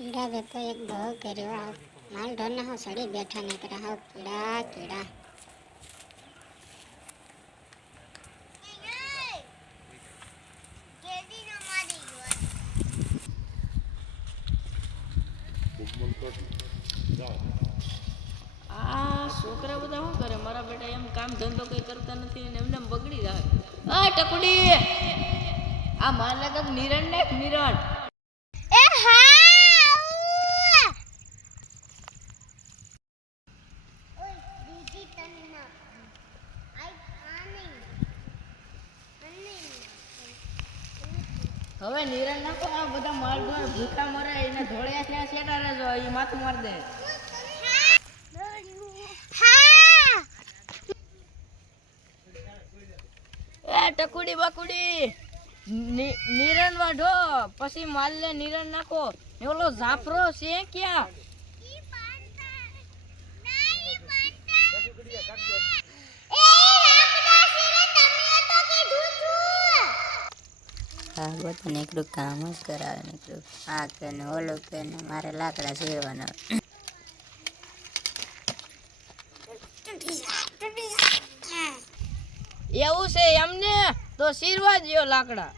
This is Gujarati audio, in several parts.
કીડા તો એક બહુ કર્યો. આવ, માલ ઢોરને હું સડી બેઠા કરે હાવ કીડા કીડા. આ છોકરા બધા શું કરે? મારા બેટા એમ કામ ધંધો કઈ કરતા નથી ને એમને એમ બગડી જાય. આ ટકુડી! આ માર લાગે નિરણ ને નિરણ એ હા ઓય દીદી તને ના આઈ ખાની મને હવે નિરણ નાખો આ બધા માલ ઢોર ભૂખા મરે એને ધોળિયા થયા શેટા રહેજો એ માથું માર દે. એ ટકુડી બકુડી. નિરણ વાઢો પછી માલ ને નિરણ નાખો. ઓલો જાફરો છે ક્યાં ઈ બાંધતા નહીં બાંધતા એ રાખડા સિરે તમે તો કીધું છું હા કામ જ કરાવે નીકળું. આ કે ને, ઓલું કે ને, મારે લાકડા શેરવાના એવું છે એમને? તો શીરવા દ્યો લાકડા.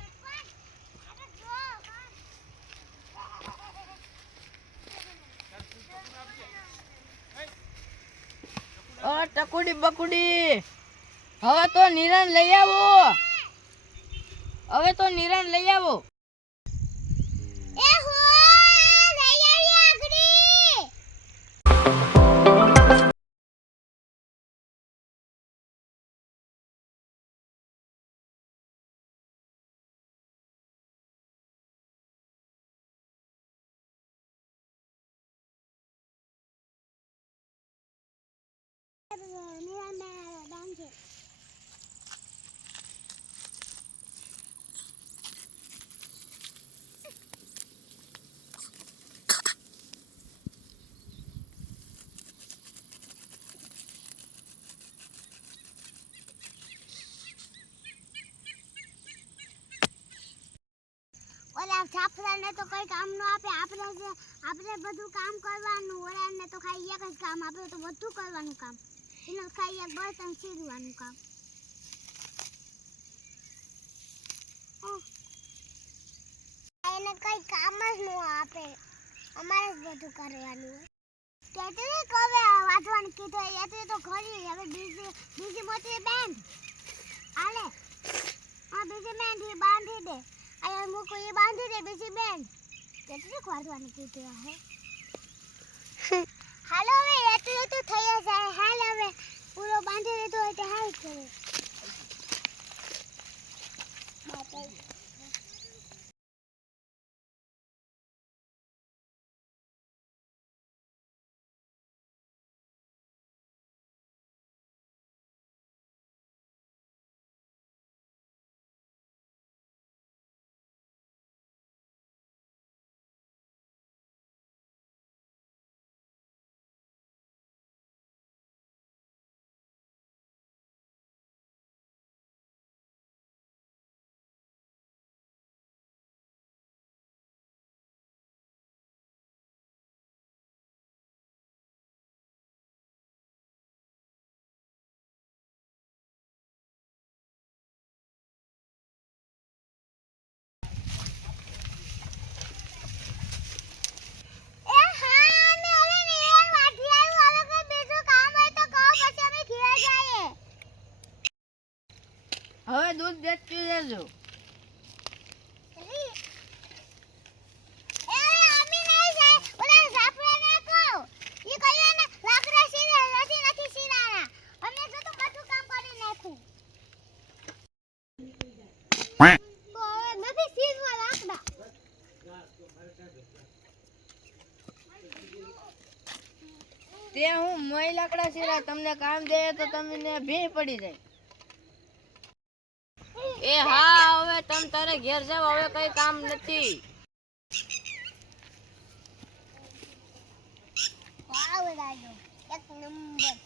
ટકુડી બકુડી. હવે તો નિરણ લઈ આવો. હવે તો નિરણ લઈ આવો. ઓલા છાપરાને તો કોઈ કામ ન આપે. આપણે આપણે બધું કામ કરવાનું. ઓલાને તો ખાલી એક જ કામ. આપણે તો બધું કરવાનું કામ. એને ખાલી એક બળતણ સીરવાનું કામ. એને કઈ કામ જ ન આપે. અમારે જ બધું કરવાનું કેટલી કવે વાંચવાનું કીધું એટલી તો ખરી હવે બીજી બીજી મોટી બેન. આલે આ બીજી બેન્ડ બાંધી દે. અહીંયા મૂકો એ બાંધી દે બીજી બેન્ડ કેટલીક વાંચવાનું કીધું હે. હાલો હવે એટલું તો થઈ જ જાય હાલ હવે પૂરો બાંધી દીધો હોય તો હાલ કરે એ હા અમે હવે નિયમ વાટી આવ્યું હવે કોઈ બીજું કામ હોય તો કહો પછી અમે ઘેર જઈએ હવે દૂધ વેચી દેજો એ અમે નહીં જાય ઓલા ઝાફરાને કહો ઈ કહ્યું ને લાકડા સીરે નથી નથી સીરાના. અમે જો તો બધું કામ કરી નાખું. તો હવે નથી સીરવા લાકડા. તે હું મય લાકડા સિરા તમને કામ દે તો તમને ભી પડી જાય. એ હા હવે તમ તારે ઘેર જાવ હવે કઈ કામ નથી. આવડાયો એક નંબર.